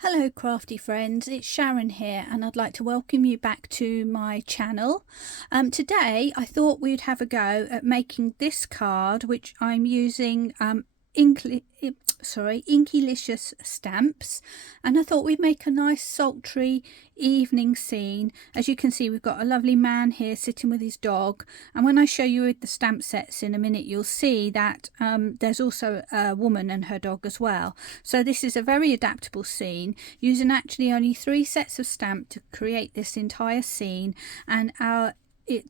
Hello crafty friends, it's Sharon here and I'd like to welcome you back to my channel. Today I thought we'd have a go at making this card, which I'm using Inkylicious stamps, and I thought we'd make a nice sultry evening scene. As you can see, we've got a lovely man here sitting with his dog, and when I show you the stamp sets in a minute you'll see that there's also a woman and her dog as well. So this is a very adaptable scene, using actually only 3 sets of stamp to create this entire scene, and our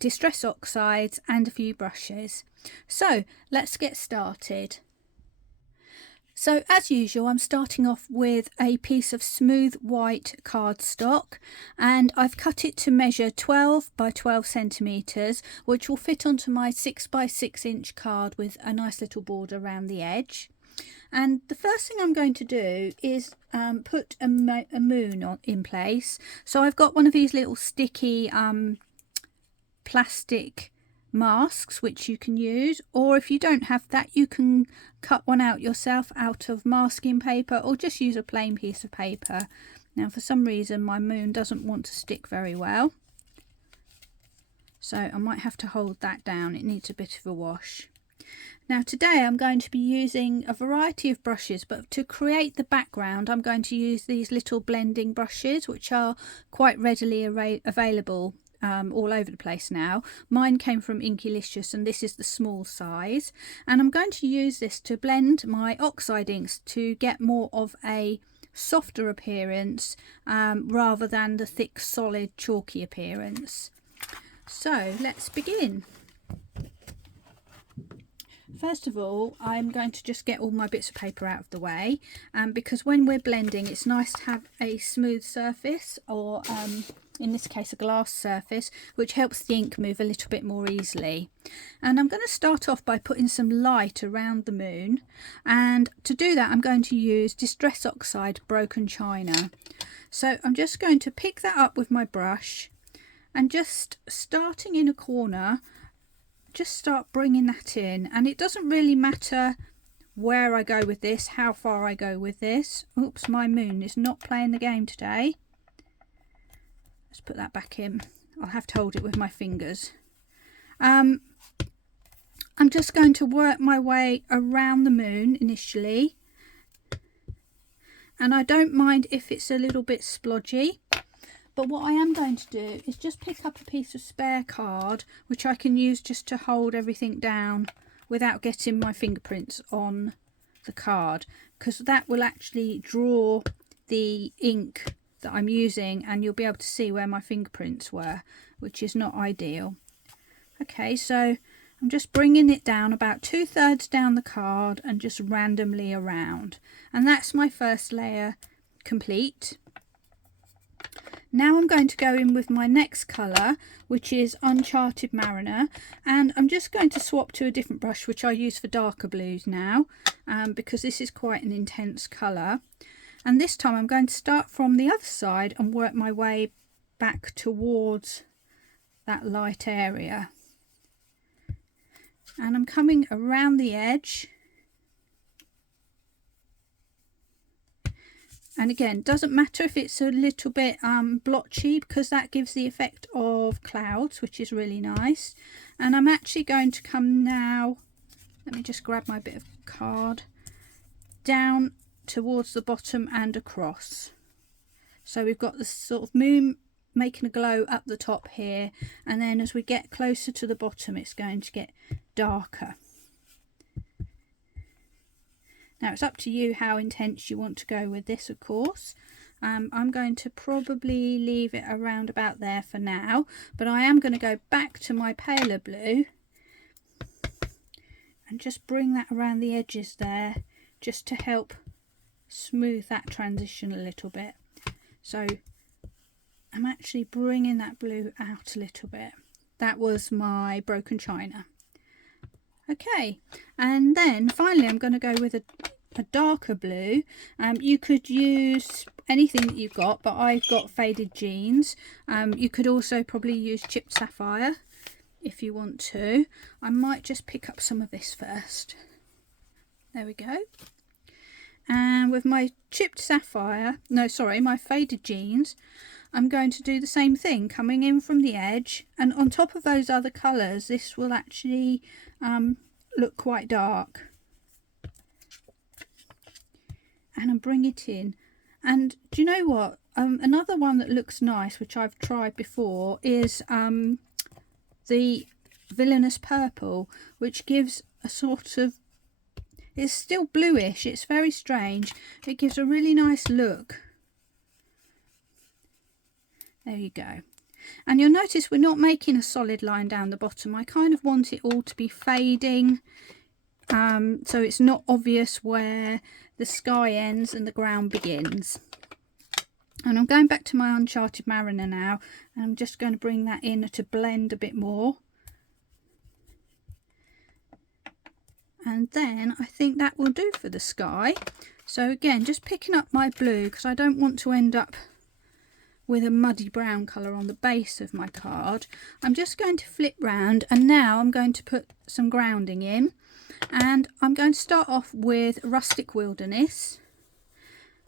distress oxides and a few brushes. So let's get started. So as usual, I'm starting off with a piece of smooth white cardstock, and I've cut it to measure 12 by 12 centimeters, which will fit onto my 6 by 6 inch card with a nice little border around the edge. And the first thing I'm going to do is put a moon in place. So I've got one of these little sticky plastic masks which you can use, or if you don't have that you can cut one out yourself out of masking paper, or just use a plain piece of paper. Now for some reason my moon doesn't want to stick very well, so I might have to hold that down. It needs a bit of a wash. Now today I'm going to be using a variety of brushes, but to create the background I'm going to use these little blending brushes which are quite readily available all over the place now. Mine came from Inkylicious and this is the small size, and I'm going to use this to blend my oxide inks to get more of a softer appearance rather than the thick solid chalky appearance. So let's begin. First of all, I'm going to just get all my bits of paper out of the way, because when we're blending it's nice to have a smooth surface, or in this case a glass surface, which helps the ink move a little bit more easily. And I'm going to start off by putting some light around the moon, and to do that I'm going to use Distress Oxide Broken China. So I'm just going to pick that up with my brush, and just starting in a corner, just start bringing that in. And it doesn't really matter where I go with this, how far I go with this. Oops, my moon is not playing the game today. Let's put that back in. I'll have to hold it with my fingers. I'm just going to work my way around the moon initially, and I don't mind if it's a little bit splodgy. But what I am going to do is just pick up a piece of spare card which I can use just to hold everything down without getting my fingerprints on the card, because that will actually draw the ink that I'm using and you'll be able to see where my fingerprints were, which is not ideal. Okay, so I'm just bringing it down about 2/3 down the card and just randomly around, and that's my first layer complete. Now I'm going to go in with my next colour, which is Uncharted Mariner, and I'm just going to swap to a different brush which I use for darker blues now, because this is quite an intense colour. And this time I'm going to start from the other side and work my way back towards that light area. And I'm coming around the edge. And again, doesn't matter if it's a little bit blotchy, because that gives the effect of clouds, which is really nice. And I'm actually going to come now, let me just grab my bit of card, down towards the bottom and across. So we've got this sort of moon making a glow up the top here, and then as we get closer to the bottom it's going to get darker. Now it's up to you how intense you want to go with this, of course. I'm going to probably leave it around about there for now, but I am going to go back to my paler blue and just bring that around the edges there, just to help smooth that transition a little bit. So I'm actually bringing that blue out a little bit. That was my Broken China. Okay, and then finally I'm going to go with a darker blue. You could use anything that you've got, but I've got Faded Jeans. You could also probably use Chipped Sapphire if you want to. I might just pick up some of this first. There we go. And with my chipped sapphire, no sorry, my faded jeans, I'm going to do the same thing, coming in from the edge, and on top of those other colours this will actually look quite dark. And I bring it in. And do you know what, another one that looks nice, which I've tried before, is the Villainous Purple, which gives a sort of, it's still bluish, it's very strange, it gives a really nice look. There you go. And you'll notice we're not making a solid line down the bottom. I kind of want it all to be fading, so it's not obvious where the sky ends and the ground begins. And I'm going back to my Uncharted Mariner now, and I'm just going to bring that in to blend a bit more. And then I think that will do for the sky. So again, just picking up my blue, because I don't want to end up with a muddy brown colour on the base of my card. I'm just going to flip round, and now I'm going to put some grounding in. And I'm going to start off with Rustic Wilderness.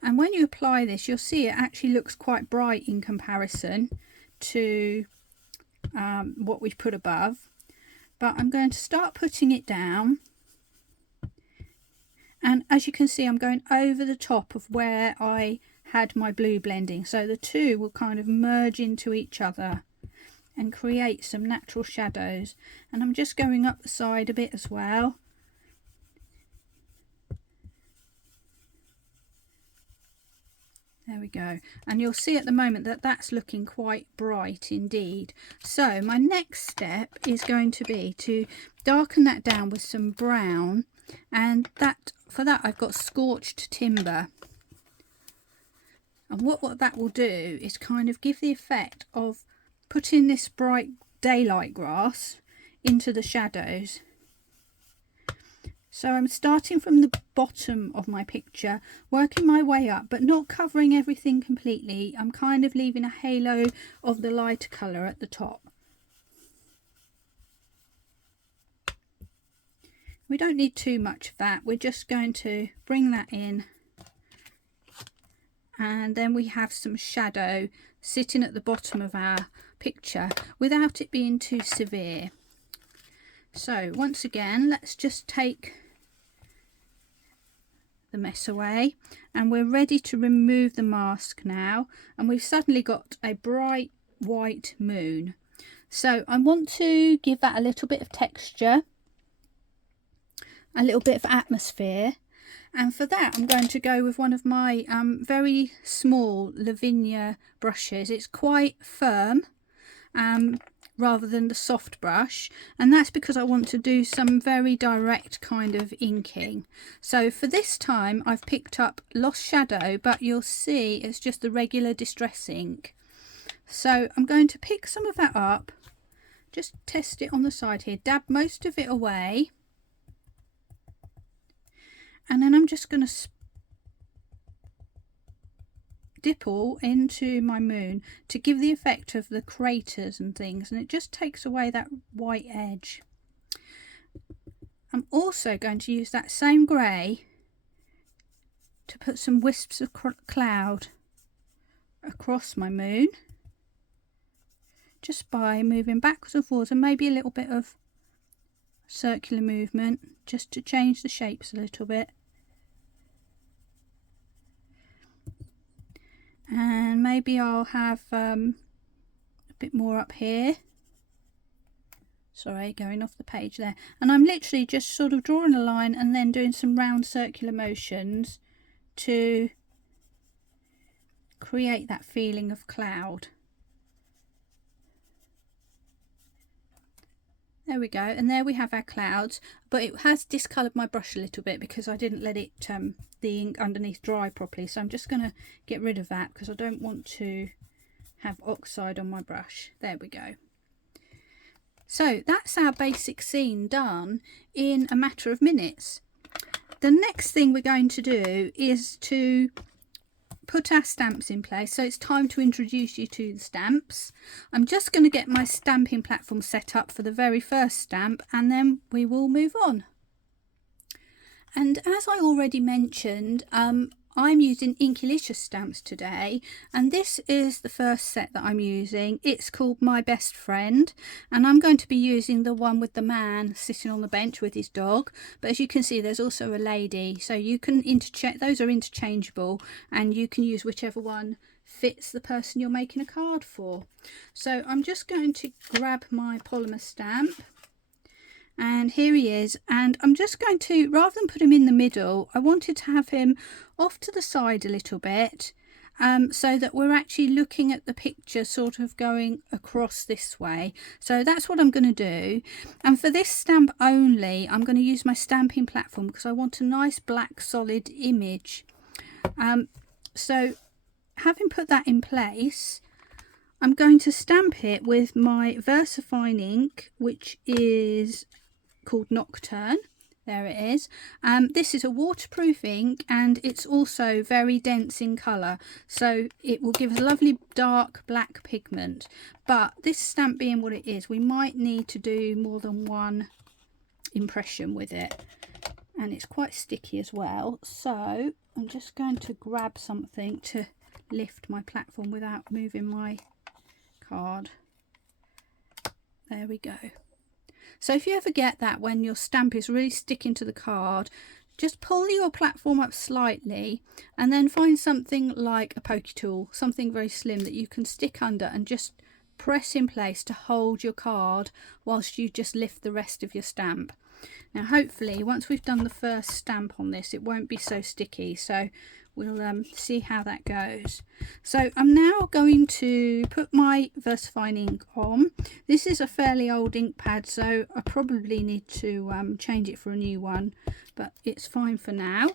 And when you apply this, you'll see it actually looks quite bright in comparison to what we've put above. But I'm going to start putting it down. And as you can see, I'm going over the top of where I had my blue blending. So the two will kind of merge into each other and create some natural shadows. And I'm just going up the side a bit as well. There we go. And you'll see at the moment that that's looking quite bright indeed. So my next step is going to be to darken that down with some brown. And for that I've got Scorched Timber. And what that will do is kind of give the effect of putting this bright daylight grass into the shadows. So I'm starting from the bottom of my picture, working my way up, but not covering everything completely. I'm kind of leaving a halo of the lighter colour at the top. We don't need too much of that. We're just going to bring that in. And then we have some shadow sitting at the bottom of our picture without it being too severe. So once again, let's just take the mess away, and we're ready to remove the mask now, and we've suddenly got a bright white moon. So I want to give that a little bit of texture, a little bit of atmosphere, and for that I'm going to go with one of my very small Lavinia brushes. It's quite firm rather than the soft brush, and that's because I want to do some very direct kind of inking. So for this time I've picked up Lost Shadow, but you'll see it's just the regular distress ink. So I'm going to pick some of that up, just test it on the side here, dab most of it away, and then I'm just going to dipple into my moon to give the effect of the craters and things, and it just takes away that white edge. I'm also going to use that same grey to put some wisps of cloud across my moon, just by moving backwards and forwards, and maybe a little bit of circular movement just to change the shapes a little bit. And maybe I'll have a bit more up here. Sorry, going off the page there. And I'm literally just sort of drawing a line and then doing some round circular motions to create that feeling of cloud. There we go, and there we have our clouds, but it has discoloured my brush a little bit because I didn't let it the ink underneath dry properly, so I'm just going to get rid of that because I don't want to have oxide on my brush. There we go. So that's our basic scene done in a matter of minutes. The next thing we're going to do is to put our stamps in place, so it's time to introduce you to the stamps. I'm just going to get my stamping platform set up for the very first stamp, and then we will move on. And as I already mentioned, I'm using Inkylicious stamps today, and this is the first set that I'm using. It's called My Best Friend, and I'm going to be using the one with the man sitting on the bench with his dog. But as you can see, there's also a lady, so you can interchange. Those are interchangeable, and you can use whichever one fits the person you're making a card for. So I'm just going to grab my polymer stamp, and here he is, and I'm just going to, rather than put him in the middle, I wanted to have him off to the side a little bit, so that we're actually looking at the picture sort of going across this way. So that's what I'm going to do. And for this stamp only, I'm going to use my stamping platform because I want a nice black solid image. So having put that in place, I'm going to stamp it with my VersaFine ink, which is called Nocturne. There it is. This is a waterproof ink, and it's also very dense in colour, so it will give us a lovely dark black pigment. But this stamp being what it is, we might need to do more than one impression with it, and it's quite sticky as well. So I'm just going to grab something to lift my platform without moving my card. There we go. So if you ever get that when your stamp is really sticking to the card, just pull your platform up slightly and then find something like a pokey tool, something very slim that you can stick under and just press in place to hold your card whilst you just lift the rest of your stamp. Now hopefully once we've done the first stamp on this, it won't be so sticky, so we'll see how that goes. So I'm now going to put my VersaFine ink on. This is a fairly old ink pad, so I probably need to change it for a new one, but it's fine for now.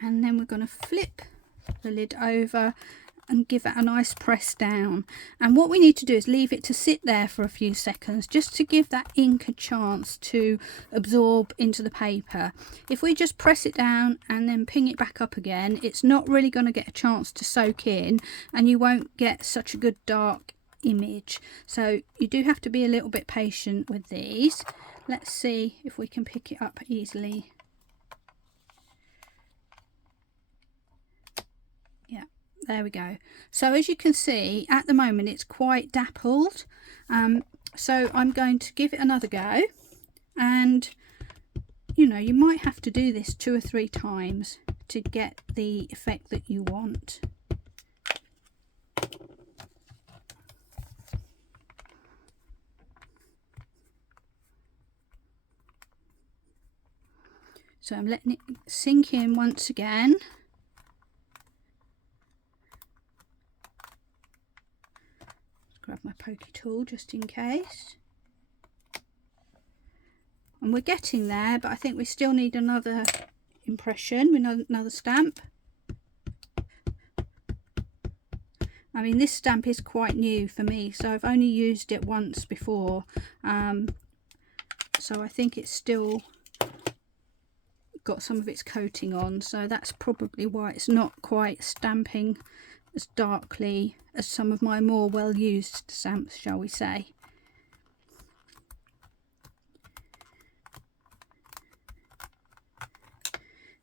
And then we're going to flip the lid over and give it a nice press down. And what we need to do is leave it to sit there for a few seconds just to give that ink a chance to absorb into the paper. If we just press it down and then ping it back up again, it's not really going to get a chance to soak in, and you won't get such a good dark image. So you do have to be a little bit patient with these. Let's see if we can pick it up easily. Yeah. There we go. So as you can see, at the moment it's quite dappled. So I'm going to give it another go, and you know, you might have to do this 2 or 3 times to get the effect that you want. So I'm letting it sink in once again. Grab my pokey tool just in case. And we're getting there, but I think we still need another impression, another stamp. I mean, this stamp is quite new for me, so I've only used it once before. So I think it's still got some of its coating on, so that's probably why it's not quite stamping as darkly as some of my more well-used stamps, shall we say.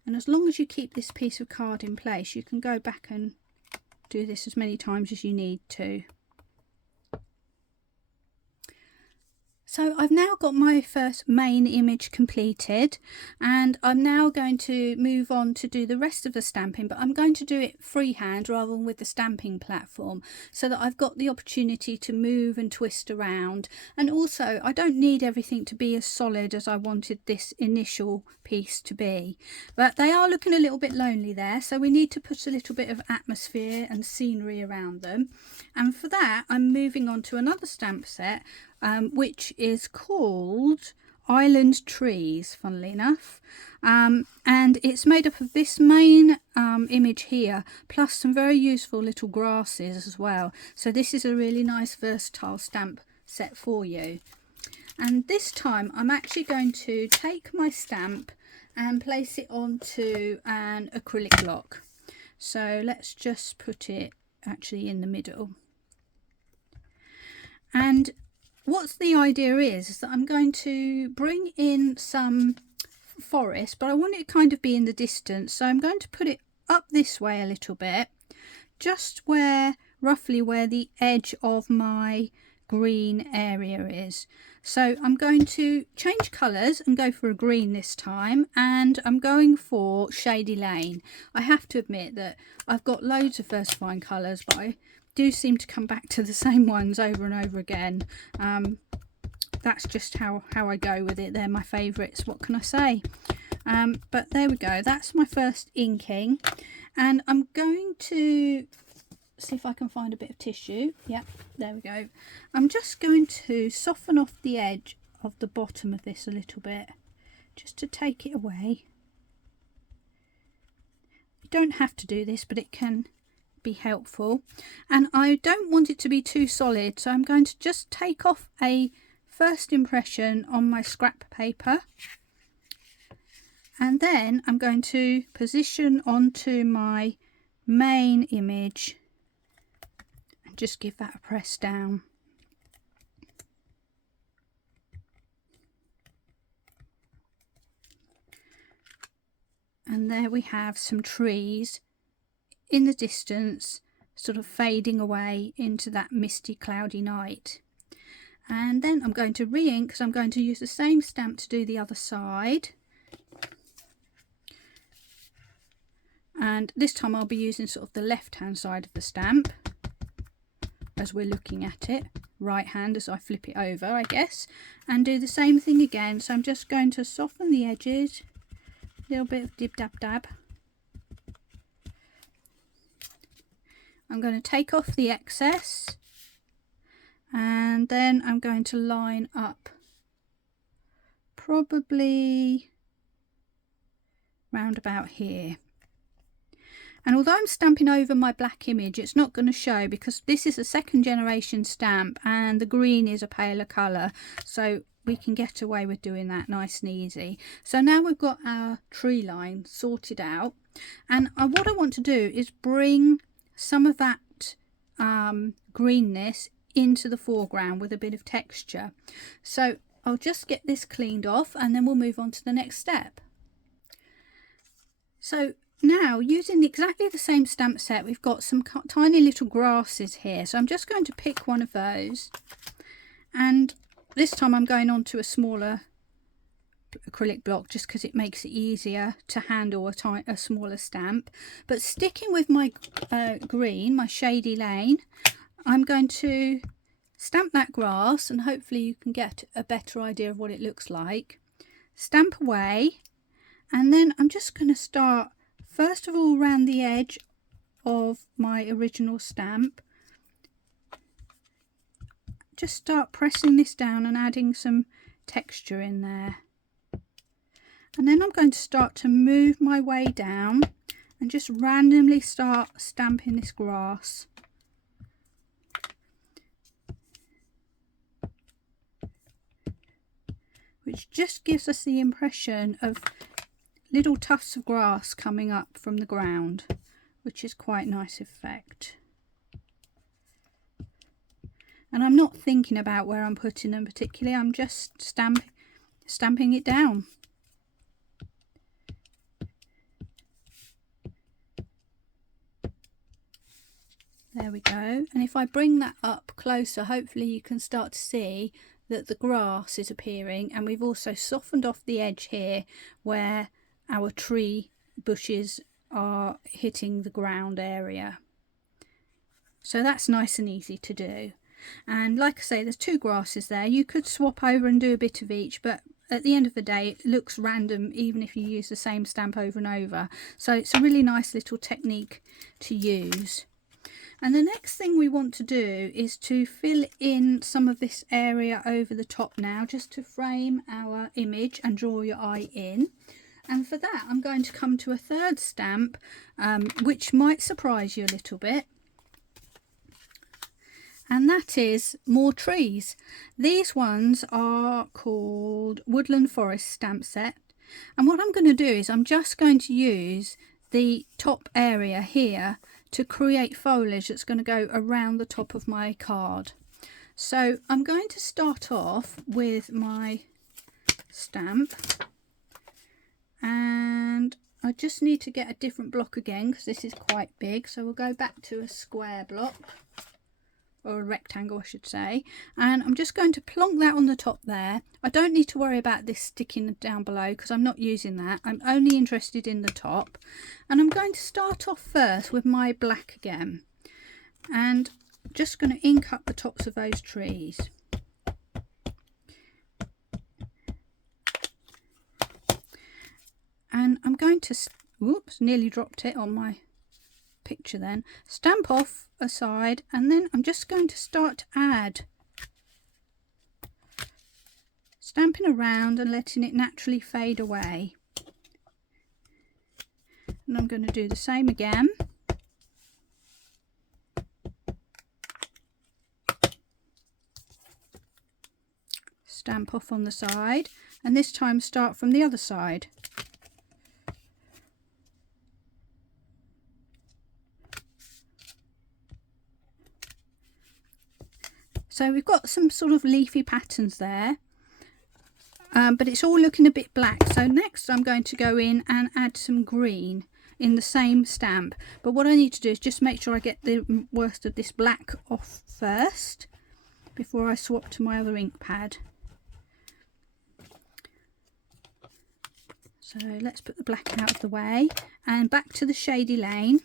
And as long as you keep this piece of card in place, you can go back and do this as many times as you need to. So I've now got my first main image completed, and I'm now going to move on to do the rest of the stamping, but I'm going to do it freehand rather than with the stamping platform, so that I've got the opportunity to move and twist around. And also I don't need everything to be as solid as I wanted this initial piece to be, but they are looking a little bit lonely there, so we need to put a little bit of atmosphere and scenery around them. And for that I'm moving on to another stamp set, which is called Island Trees, funnily enough, and it's made up of this main image here, plus some very useful little grasses as well. So this is a really nice versatile stamp set for you. And this time I'm actually going to take my stamp and place it onto an acrylic block. So let's just put it actually in the middle. And what the idea is that I'm going to bring in some forest, but I want it to kind of be in the distance, so I'm going to put it up this way a little bit, just where, roughly where the edge of my green area is. So I'm going to change colours and go for a green this time, and I'm going for Shady Lane. I have to admit that I've got loads of versifying colours, but I do seem to come back to the same ones over and over again. That's just how I go with it. They're my favourites, what can I say? But there we go, that's my first inking, and I'm going to see if I can find a bit of tissue. Yep, there we go. I'm just going to soften off the edge of the bottom of this a little bit, just to take it away. You don't have to do this, but it can be helpful. And I don't want it to be too solid, so I'm going to just take off a first impression on my scrap paper, and then I'm going to position onto my main image and just give that a press down. And there we have some trees in the distance, sort of fading away into that misty, cloudy night. And then I'm going to re-ink, because I'm going to use the same stamp to do the other side. And this time I'll be using sort of the left hand side of the stamp as we're looking at it, right hand as I flip it over, I guess, and do the same thing again. So I'm just going to soften the edges, a little bit of dib dab dab. I'm going to take off the excess, and then I'm going to line up probably round about here. And although I'm stamping over my black image, it's not going to show because this is a second generation stamp and the green is a paler colour, so we can get away with doing that nice and easy. So now we've got our tree line sorted out, and what I want to do is bring some of that greenness into the foreground with a bit of texture. So I'll just get this cleaned off and then we'll move on to the next step. So now, using exactly the same stamp set, we've got some tiny little grasses here. So I'm just going to pick one of those, and this time I'm going on to a smaller acrylic block just because it makes it easier to handle a smaller stamp. But sticking with my green, my Shady Lane, I'm going to stamp that grass, and hopefully you can get a better idea of what it looks like. Stamp away, and then I'm just going to start first of all around the edge of my original stamp. Just start pressing this down and adding some texture in there. And then I'm going to start to move my way down and just randomly start stamping this grass. Which just gives us the impression of little tufts of grass coming up from the ground, which is quite a nice effect. And I'm not thinking about where I'm putting them particularly, I'm just stamping it down. There we go. And if I bring that up closer, hopefully you can start to see that the grass is appearing, and we've also softened off the edge here where our tree bushes are hitting the ground area. So that's nice and easy to do. And like I say, there's two grasses there. You could swap over and do a bit of each, but at the end of the day it looks random even if you use the same stamp over and over. So it's a really nice little technique to use. And the next thing we want to do is to fill in some of this area over the top now, just to frame our image and draw your eye in. And for that I'm going to come to a third stamp, which might surprise you a little bit. And that is more trees. These ones are called Woodland Forest stamp set. And what I'm going to do is I'm just going to use the top area here to create foliage that's going to go around the top of my card. So I'm going to start off with my stamp, And I just need to get a different block again because this is quite big, so we'll go back to a square block, or a rectangle I should say, and I'm just going to plonk that on the top there. I don't need to worry about this sticking down below because I'm not using that. I'm only interested in the top, and I'm going to start off first with my black again, and I'm just going to ink up the tops of those trees. And I'm going to, whoops, nearly dropped it on my picture then, stamp off a side, and then I'm just going to start to add, stamping around and letting it naturally fade away. And I'm going to do the same again. Stamp off on the side, and this time start from the other side. So we've got some sort of leafy patterns there, but it's all looking a bit black. So next I'm going to go in and add some green in the same stamp. But what I need to do is just make sure I get the worst of this black off first before I swap to my other ink pad. So let's put the black out of the way and back to the shady lane.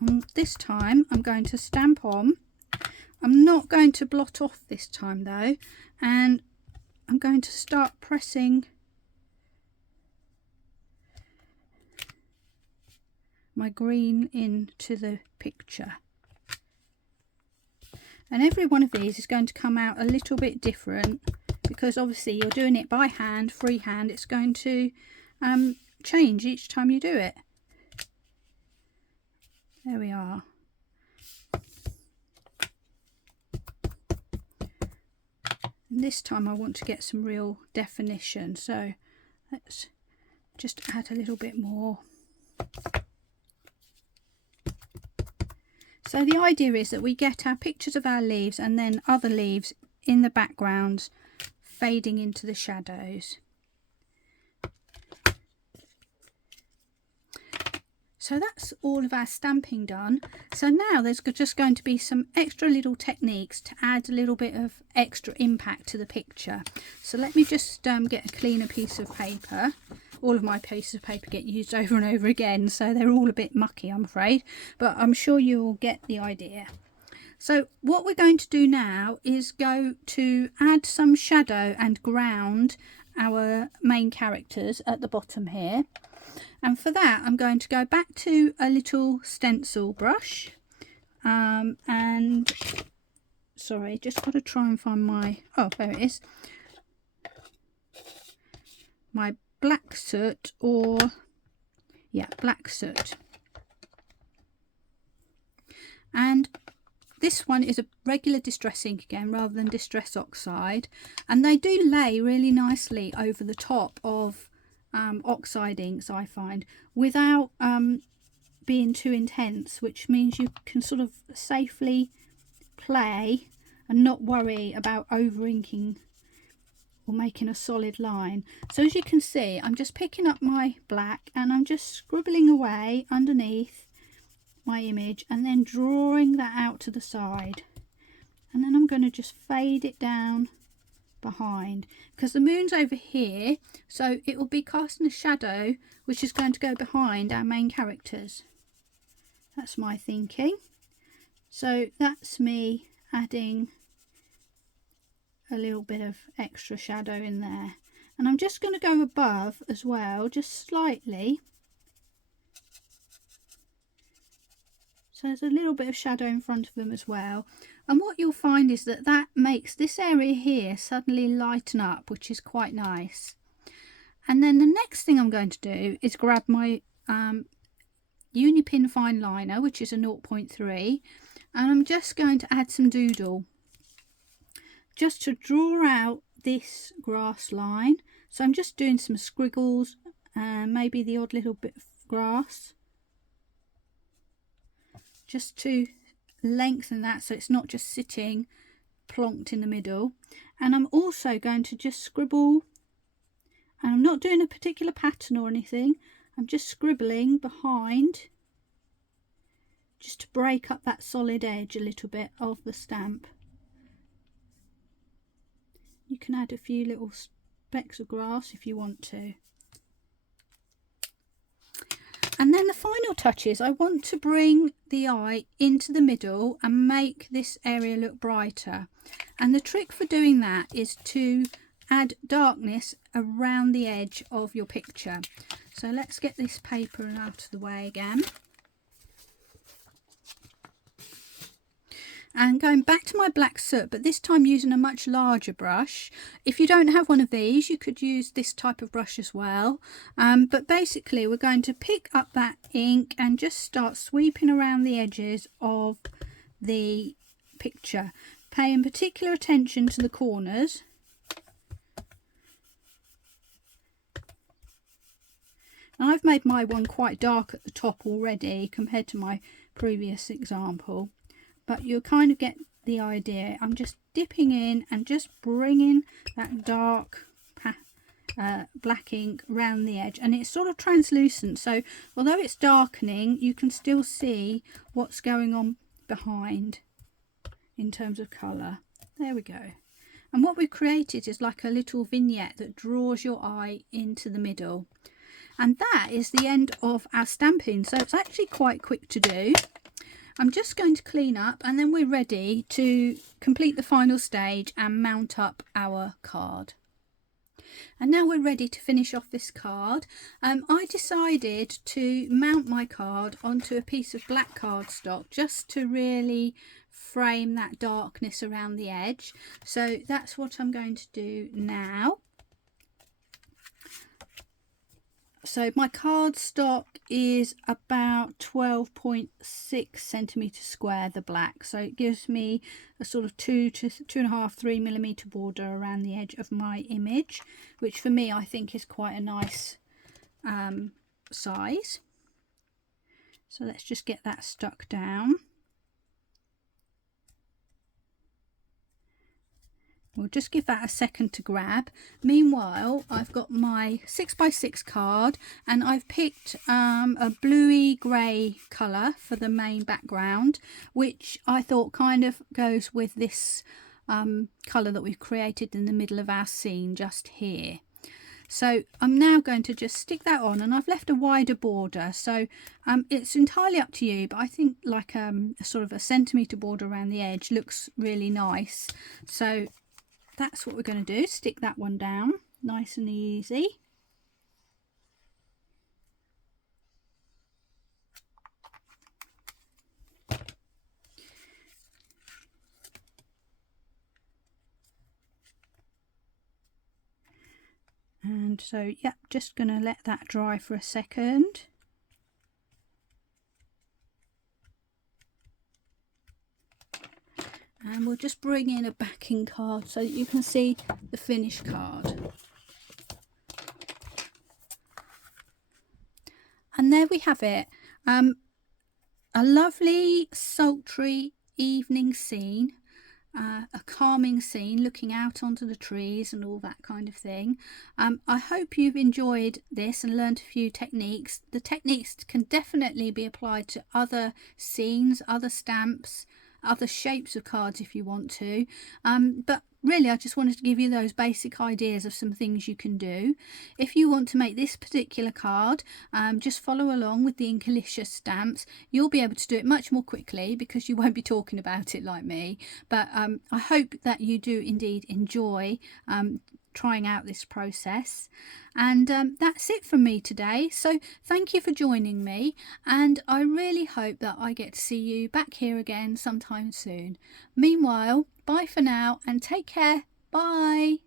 And this time I'm going to stamp on. I'm not going to blot off this time though, and I'm going to start pressing my green into the picture. And every one of these is going to come out a little bit different because obviously you're doing it by hand, freehand. It's going to change each time you do it. There we are. And this time I want to get some real definition, so let's just add a little bit more. So the idea is that we get our pictures of our leaves and then other leaves in the backgrounds fading into the shadows. So that's all of our stamping done. So now there's just going to be some extra little techniques to add a little bit of extra impact to the picture. So let me just get a cleaner piece of paper. All of my pieces of paper get used over and over again, so they're all a bit mucky, I'm afraid, but I'm sure you'll get the idea. So what we're going to do now is go to add some shadow and ground our main characters at the bottom here. And for that I'm going to go back to a little stencil brush, and sorry, just got to try and find my, oh there it is, my black soot, or yeah, black soot. And this one is a regular distress ink again rather than distress oxide, and they do lay really nicely over the top of oxide inks, I find, without being too intense, which means you can sort of safely play and not worry about over inking or making a solid line. So as you can see, I'm just picking up my black and I'm just scribbling away underneath my image and then drawing that out to the side, and then I'm going to just fade it down behind because the moon's over here, so it will be casting a shadow which is going to go behind our main characters. That's my thinking. So that's me adding a little bit of extra shadow in there, and I'm just going to go above as well, just slightly, so there's a little bit of shadow in front of them as well. And what you'll find is that that makes this area here suddenly lighten up, which is quite nice. And then the next thing I'm going to do is grab my Unipin fine liner, which is a 0.3, and I'm just going to add some doodle just to draw out this grass line. So I'm just doing some squiggles and maybe the odd little bit of grass, just to lengthen that so it's not just sitting plonked in the middle. And I'm also going to just scribble And I'm not doing a particular pattern or anything, I'm just scribbling behind just to break up that solid edge a little bit of the stamp. You can add a few little specks of grass if you want to. And then the final touches, I want to bring the eye into the middle and make this area look brighter. And the trick for doing that is to add darkness around the edge of your picture. So let's get this paper out of the way again. And going back to my black soot, but this time using a much larger brush. If you don't have one of these, you could use this type of brush as well. But basically we're going to pick up that ink and just start sweeping around the edges of the picture, paying particular attention to the corners. And I've made my one quite dark at the top already compared to my previous example. But you'll kind of get the idea. I'm just dipping in and just bringing that dark black ink around the edge. And it's sort of translucent. So although it's darkening, you can still see what's going on behind in terms of colour. There we go. And what we've created is like a little vignette that draws your eye into the middle. And that is the end of our stamping. So it's actually quite quick to do. I'm just going to clean up and then we're ready to complete the final stage and mount up our card. And now we're ready to finish off this card. I decided to mount my card onto a piece of black cardstock just to really frame that darkness around the edge. So that's what I'm going to do now. So my cardstock is about 12.6 centimetres square, the black. So it gives me a sort of 2 to 2.5, 3 millimetre border around the edge of my image, which for me I think is quite a nice size. So let's just get that stuck down. We'll just give that a second to grab. Meanwhile, I've got my 6x6 card and I've picked a bluey grey colour for the main background, which I thought kind of goes with this colour that we've created in the middle of our scene just here. So I'm now going to just stick that on, and I've left a wider border, so it's entirely up to you, but I think like a sort of a centimetre border around the edge looks really nice. So that's what we're going to do, stick that one down nice and easy. And so, yeah, just going to let that dry for a second. And we'll just bring in a backing card so that you can see the finished card. And there we have it. A lovely sultry evening scene. A calming scene looking out onto the trees and all that kind of thing. I hope you've enjoyed this and learned a few techniques. The techniques can definitely be applied to other scenes, other stamps, other shapes of cards if you want to, but really I just wanted to give you those basic ideas of some things you can do. If you want to make this particular card, just follow along with the Inkylicious stamps. You'll be able to do it much more quickly because you won't be talking about it like me, but I hope that you do indeed enjoy trying out this process. And that's it from me today, so thank you for joining me, and I really hope that I get to see you back here again sometime soon. Meanwhile, bye for now and take care. Bye.